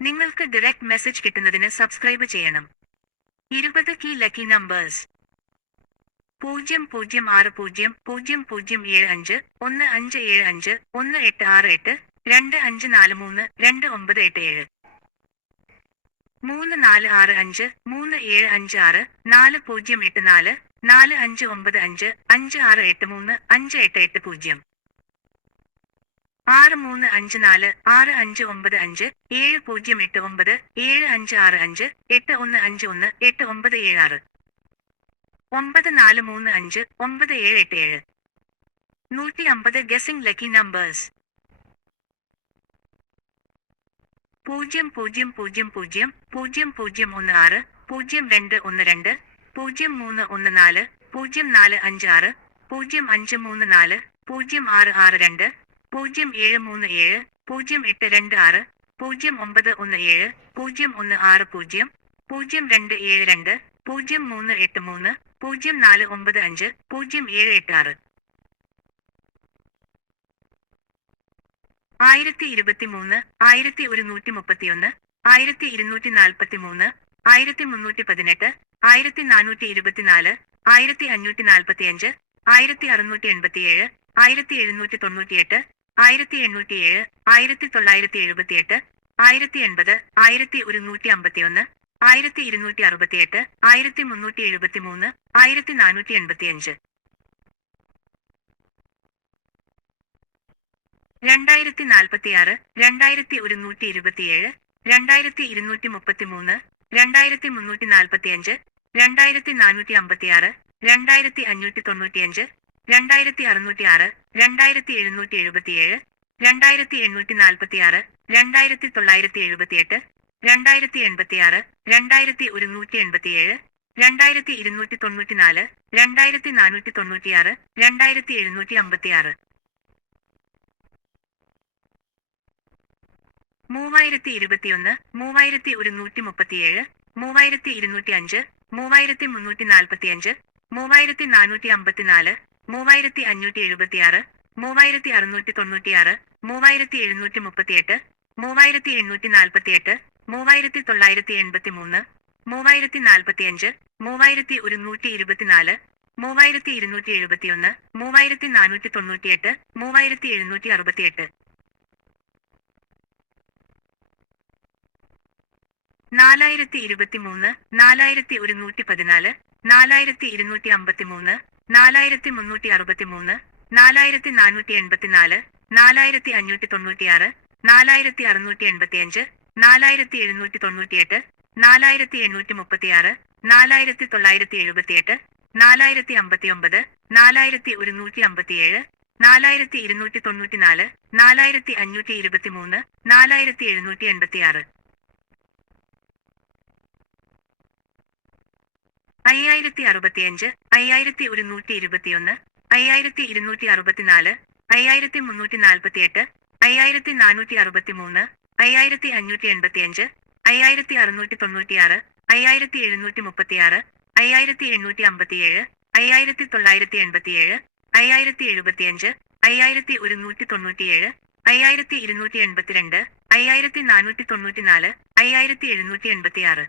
നിങ്ങൾക്ക് direct message കിട്ടുന്നതിന് subscribe ചെയ്യണം. ഇരുപത് കീ ലക്കി നമ്പേഴ്സ് പൂജ്യം പൂജ്യം ആറ് പൂജ്യം പൂജ്യം പൂജ്യം ഏഴ് അഞ്ച് ഒന്ന് അഞ്ച് ഏഴ് അഞ്ച് ഒന്ന് എട്ട് ആറ് എട്ട് രണ്ട് അഞ്ച് നാല് മൂന്ന് രണ്ട് ഒമ്പത് എട്ട് ഏഴ്. മൂന്ന് നാല് ആറ് അഞ്ച് മൂന്ന് ഏഴ് അഞ്ച് ആറ് നാല് പൂജ്യം എട്ട് നാല് നാല് അഞ്ച് ഒമ്പത് അഞ്ച് അഞ്ച് ആറ് എട്ട് മൂന്ന് അഞ്ച് എട്ട് എട്ട് പൂജ്യം. ആറ് മൂന്ന് അഞ്ച് നാല് ആറ് അഞ്ച് ഒമ്പത് അഞ്ച് ഏഴ് പൂജ്യം എട്ട് ഒമ്പത് ഏഴ് അഞ്ച് ആറ് അഞ്ച് എട്ട് ഒന്ന് അഞ്ച് ഒന്ന് എട്ട് ഒമ്പത് ഏഴ് ആറ്. ഒമ്പത് നാല് മൂന്ന് അഞ്ച് ഒമ്പത് ഏഴ് എട്ട് ഏഴ്. നൂറ്റി അമ്പത് ഗസിംഗ് ലക്കി നമ്പേഴ്സ് പൂജ്യം പൂജ്യം പൂജ്യം പൂജ്യം പൂജ്യം പൂജ്യം ഒന്ന് ആറ് പൂജ്യം രണ്ട് ഒന്ന് രണ്ട് പൂജ്യം മൂന്ന് ഒന്ന് നാല് പൂജ്യം നാല് അഞ്ച് ആറ് പൂജ്യം അഞ്ച് മൂന്ന് നാല് പൂജ്യം ആറ് ആറ് രണ്ട് പൂജ്യം ഏഴ് മൂന്ന് ഏഴ് പൂജ്യം എട്ട് രണ്ട് ആറ് പൂജ്യം ഒമ്പത് ഒന്ന് ഏഴ് പൂജ്യം ഒന്ന് ആറ് പൂജ്യം പൂജ്യം രണ്ട് ഏഴ് രണ്ട് പൂജ്യം മൂന്ന് എട്ട് മൂന്ന് പൂജ്യം നാല് ഒമ്പത് അഞ്ച് പൂജ്യം ഏഴ് എട്ട് ആറ്. ആയിരത്തി ഇരുപത്തി മൂന്ന് ആയിരത്തി ഒരുന്നൂറ്റി മുപ്പത്തിയൊന്ന് ആയിരത്തി ഇരുന്നൂറ്റി നാൽപ്പത്തി മൂന്ന് ആയിരത്തി മുന്നൂറ്റി പതിനെട്ട് ആയിരത്തി നാനൂറ്റി ഇരുപത്തിനാല് ആയിരത്തി അഞ്ഞൂറ്റി നാൽപ്പത്തിയഞ്ച് ആയിരത്തി അറുന്നൂറ്റി എൺപത്തിയേഴ് ആയിരത്തി എഴുന്നൂറ്റി തൊണ്ണൂറ്റിയെട്ട് ആയിരത്തി എണ്ണൂറ്റിയേഴ് ആയിരത്തി തൊള്ളായിരത്തി എഴുപത്തിയെട്ട് ആയിരത്തി എൺപത് ആയിരത്തി ഒരുന്നൂറ്റി അമ്പത്തിയൊന്ന് ആയിരത്തി ഇരുന്നൂറ്റി അറുപത്തിയെട്ട് ആയിരത്തി മുന്നൂറ്റി എഴുപത്തി മൂന്ന് ആയിരത്തി നാനൂറ്റി എൺപത്തിയഞ്ച് രണ്ടായിരത്തി നാൽപ്പത്തിയാറ് രണ്ടായിരത്തി ഒരുന്നൂറ്റി ഇരുപത്തിയേഴ് രണ്ടായിരത്തി ഇരുന്നൂറ്റി മുപ്പത്തിമൂന്ന് രണ്ടായിരത്തി മുന്നൂറ്റി നാൽപ്പത്തിയഞ്ച് രണ്ടായിരത്തി നാനൂറ്റി അമ്പത്തിയാറ് രണ്ടായിരത്തി അഞ്ഞൂറ്റി തൊണ്ണൂറ്റിയഞ്ച് രണ്ടായിരത്തി അറുന്നൂറ്റി ആറ് രണ്ടായിരത്തി എഴുന്നൂറ്റി എഴുപത്തിയേഴ് രണ്ടായിരത്തി എണ്ണൂറ്റി നാൽപ്പത്തിയാറ് രണ്ടായിരത്തി തൊള്ളായിരത്തി എഴുപത്തിയെട്ട് രണ്ടായിരത്തി എൺപത്തിയാറ് രണ്ടായിരത്തി ഒരുന്നൂറ്റി എൺപത്തിയേഴ് രണ്ടായിരത്തി ഇരുന്നൂറ്റി തൊണ്ണൂറ്റിനാല് രണ്ടായിരത്തി നാനൂറ്റി തൊണ്ണൂറ്റിയാറ് രണ്ടായിരത്തി എഴുന്നൂറ്റി അമ്പത്തിയാറ് മൂവായിരത്തി ഇരുപത്തിയൊന്ന് മൂവായിരത്തി ഒരുന്നൂറ്റി മുപ്പത്തിയേഴ് മൂവായിരത്തി ഇരുന്നൂറ്റി അഞ്ച് മൂവായിരത്തി മുന്നൂറ്റി നാൽപ്പത്തിയഞ്ച് മൂവായിരത്തി നാനൂറ്റി അമ്പത്തിനാല് മൂവായിരത്തി അഞ്ഞൂറ്റി എഴുപത്തിയാറ് മൂവായിരത്തി അറുന്നൂറ്റി തൊണ്ണൂറ്റിയാറ് മൂവായിരത്തി എഴുന്നൂറ്റി മുപ്പത്തിയെട്ട് മൂവായിരത്തി എണ്ണൂറ്റി നാൽപ്പത്തിയെട്ട് മൂവായിരത്തി തൊള്ളായിരത്തി എൺപത്തി മൂന്ന് മൂവായിരത്തി നാൽപ്പത്തിയഞ്ച് മൂവായിരത്തി ഒരുന്നൂറ്റി ഇരുപത്തിനാല് മൂവായിരത്തി ഇരുന്നൂറ്റി എഴുപത്തിയൊന്ന് മൂവായിരത്തി നാനൂറ്റി തൊണ്ണൂറ്റിയെട്ട് മൂവായിരത്തി എഴുന്നൂറ്റി അറുപത്തിയെട്ട് നാലായിരത്തി ഇരുപത്തിമൂന്ന് നാലായിരത്തി ഒരുന്നൂറ്റി പതിനാല് നാലായിരത്തി ഇരുന്നൂറ്റി അമ്പത്തിമൂന്ന് നാലായിരത്തി മുന്നൂറ്റി അറുപത്തിമൂന്ന് നാലായിരത്തി നാനൂറ്റി എൺപത്തിനാല് നാലായിരത്തി അഞ്ഞൂറ്റി തൊണ്ണൂറ്റിയാറ് നാലായിരത്തി അറുന്നൂറ്റി എൺപത്തിയഞ്ച് നാലായിരത്തി എഴുന്നൂറ്റി തൊണ്ണൂറ്റിയെട്ട് നാലായിരത്തി എണ്ണൂറ്റി മുപ്പത്തിയാറ് നാലായിരത്തി തൊള്ളായിരത്തി എഴുപത്തിയെട്ട് നാലായിരത്തി അമ്പത്തിയൊമ്പത് നാലായിരത്തി ഒരുന്നൂറ്റി അമ്പത്തിയേഴ് നാലായിരത്തി ഇരുന്നൂറ്റി തൊണ്ണൂറ്റിനാല് നാലായിരത്തി അഞ്ഞൂറ്റി ഇരുപത്തിമൂന്ന് നാലായിരത്തി എഴുന്നൂറ്റി എൺപത്തിയാറ് അയ്യായിരത്തി അറുപത്തിയഞ്ച് അയ്യായിരത്തി ഒരുന്നൂറ്റി ഇരുപത്തിയൊന്ന് അയ്യായിരത്തി ഇരുന്നൂറ്റി അറുപത്തിനാല് അയ്യായിരത്തി മുന്നൂറ്റി നാൽപ്പത്തിയെട്ട് അയ്യായിരത്തി നാനൂറ്റി അറുപത്തിമൂന്ന് അയ്യായിരത്തി അഞ്ഞൂറ്റി എൺപത്തിയഞ്ച് അയ്യായിരത്തി അറുന്നൂറ്റി തൊണ്ണൂറ്റിയാറ് അയ്യായിരത്തി എഴുന്നൂറ്റി മുപ്പത്തിയാറ് അയ്യായിരത്തി എണ്ണൂറ്റി അമ്പത്തിയേഴ് അയ്യായിരത്തി തൊള്ളായിരത്തി എൺപത്തിയേഴ് അയ്യായിരത്തി എഴുപത്തിയഞ്ച് അയ്യായിരത്തി ഒരുന്നൂറ്റി തൊണ്ണൂറ്റിയേഴ് അയ്യായിരത്തി ഇരുന്നൂറ്റി എൺപത്തിരണ്ട് അയ്യായിരത്തി നാനൂറ്റി തൊണ്ണൂറ്റിനാല് അയ്യായിരത്തി എഴുന്നൂറ്റി എൺപത്തിയാറ്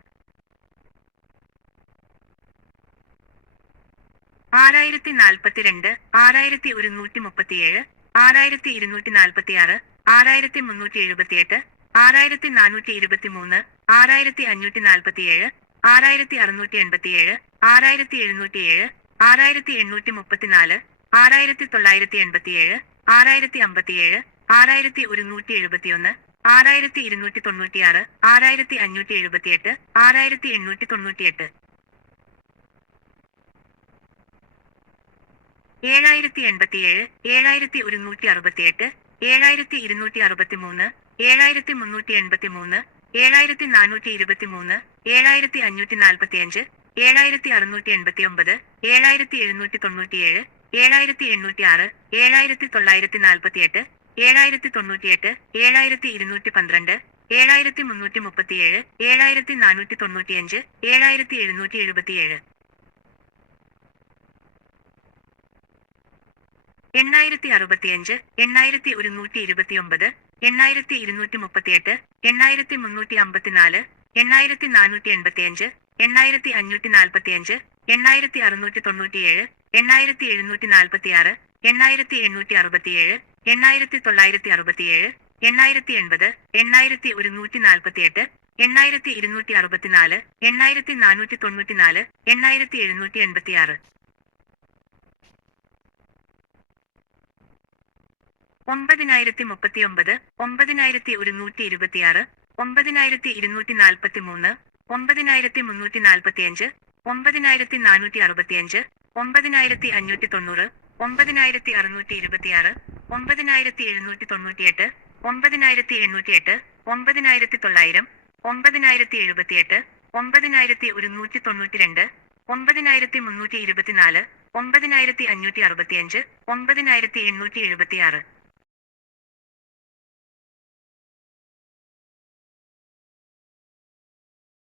ആറായിരത്തി നാൽപ്പത്തിരണ്ട് ആറായിരത്തി ഒരുന്നൂറ്റി മുപ്പത്തിയേഴ് ആറായിരത്തി ഇരുന്നൂറ്റി നാൽപ്പത്തിയാറ് ആറായിരത്തി മുന്നൂറ്റി എഴുപത്തിയെട്ട് ആറായിരത്തി നാനൂറ്റി ഇരുപത്തിമൂന്ന് ആറായിരത്തി അഞ്ഞൂറ്റി നാൽപ്പത്തിയേഴ് ആറായിരത്തി അറുന്നൂറ്റി എൺപത്തിയേഴ് ആറായിരത്തി എഴുന്നൂറ്റിയേഴ് ആറായിരത്തി എണ്ണൂറ്റി മുപ്പത്തിനാല് ആറായിരത്തി തൊള്ളായിരത്തി എൺപത്തിയേഴ് ആറായിരത്തി അമ്പത്തിയേഴ് ആറായിരത്തി ഒരുന്നൂറ്റി എഴുപത്തിയൊന്ന് ആറായിരത്തി ഇരുന്നൂറ്റി തൊണ്ണൂറ്റിയാറ് ആറായിരത്തി അഞ്ഞൂറ്റി എഴുപത്തിയെട്ട് ആറായിരത്തി എണ്ണൂറ്റി തൊണ്ണൂറ്റിയെട്ട് ഏഴായിരത്തി എൺപത്തിയേഴ് ഏഴായിരത്തി ഒരുന്നൂറ്റി അറുപത്തിയെട്ട് ഏഴായിരത്തി ഇരുന്നൂറ്റി അറുപത്തിമൂന്ന് ഏഴായിരത്തി മുന്നൂറ്റി എൺപത്തിമൂന്ന് ഏഴായിരത്തി നാനൂറ്റി ഇരുപത്തിമൂന്ന് ഏഴായിരത്തി അഞ്ഞൂറ്റി നാൽപ്പത്തിയഞ്ച് ഏഴായിരത്തി അറുന്നൂറ്റി എൺപത്തി ഒമ്പത് ഏഴായിരത്തി എഴുന്നൂറ്റി തൊണ്ണൂറ്റിയേഴ് ഏഴായിരത്തി എണ്ണൂറ്റി ആറ് ഏഴായിരത്തി തൊള്ളായിരത്തി നാൽപ്പത്തിയെട്ട് ഏഴായിരത്തി തൊണ്ണൂറ്റിയെട്ട് ഏഴായിരത്തി ഇരുന്നൂറ്റി പന്ത്രണ്ട് ഏഴായിരത്തി മുന്നൂറ്റി മുപ്പത്തിയേഴ് ഏഴായിരത്തി നാനൂറ്റി തൊണ്ണൂറ്റിയഞ്ച് ഏഴായിരത്തി എഴുന്നൂറ്റി എഴുപത്തിയേഴ് എണ്ണായിരത്തി അറുപത്തിയഞ്ച് എണ്ണായിരത്തി ഒരുന്നൂറ്റി ഇരുപത്തിയൊമ്പത് എണ്ണായിരത്തി ഇരുന്നൂറ്റി മുപ്പത്തിയെട്ട് എണ്ണായിരത്തി മുന്നൂറ്റി അമ്പത്തിനാല് എണ്ണായിരത്തി നാനൂറ്റി എൺപത്തിയഞ്ച് എണ്ണായിരത്തി അഞ്ഞൂറ്റി നാൽപ്പത്തിയഞ്ച് എണ്ണായിരത്തി അറുന്നൂറ്റി തൊണ്ണൂറ്റിയേഴ് എണ്ണായിരത്തി എഴുന്നൂറ്റി നാൽപ്പത്തിയാറ് എണ്ണായിരത്തി എണ്ണൂറ്റി അറുപത്തിയേഴ് എണ്ണായിരത്തി തൊള്ളായിരത്തി അറുപത്തിയേഴ് എണ്ണായിരത്തി എൺപത് എണ്ണായിരത്തി ഒരുന്നൂറ്റി നാൽപ്പത്തിയെട്ട് എണ്ണായിരത്തി ഇരുന്നൂറ്റി അറുപത്തിനാല് എണ്ണായിരത്തി നാനൂറ്റി തൊണ്ണൂറ്റിനാല് എണ്ണായിരത്തി എഴുന്നൂറ്റി എൺപത്തിയാറ് ഒമ്പതിനായിരത്തി മുപ്പത്തിയൊമ്പത് ഒമ്പതിനായിരത്തി ഒരുന്നൂറ്റി ഇരുപത്തിയാറ് ഒമ്പതിനായിരത്തി ഇരുന്നൂറ്റി നാൽപ്പത്തി മൂന്ന് ഒമ്പതിനായിരത്തി മുന്നൂറ്റി നാൽപ്പത്തിയഞ്ച് ഒമ്പതിനായിരത്തി നാനൂറ്റി അറുപത്തിയഞ്ച് ഒമ്പതിനായിരത്തി അഞ്ഞൂറ്റി തൊണ്ണൂറ് ഒമ്പതിനായിരത്തി അറുന്നൂറ്റി ഇരുപത്തിയാറ് ഒമ്പതിനായിരത്തി എഴുന്നൂറ്റി തൊണ്ണൂറ്റിയെട്ട് ഒമ്പതിനായിരത്തി എണ്ണൂറ്റിയെട്ട് ഒമ്പതിനായിരത്തി തൊള്ളായിരം ഒമ്പതിനായിരത്തി എഴുപത്തിയെട്ട് ഒമ്പതിനായിരത്തി ഒരുന്നൂറ്റി തൊണ്ണൂറ്റിരണ്ട് ഒമ്പതിനായിരത്തി മുന്നൂറ്റി ഇരുപത്തിനാല് ഒമ്പതിനായിരത്തി അഞ്ഞൂറ്റി അറുപത്തിയഞ്ച് ഒമ്പതിനായിരത്തി എണ്ണൂറ്റി എഴുപത്തിയാറ്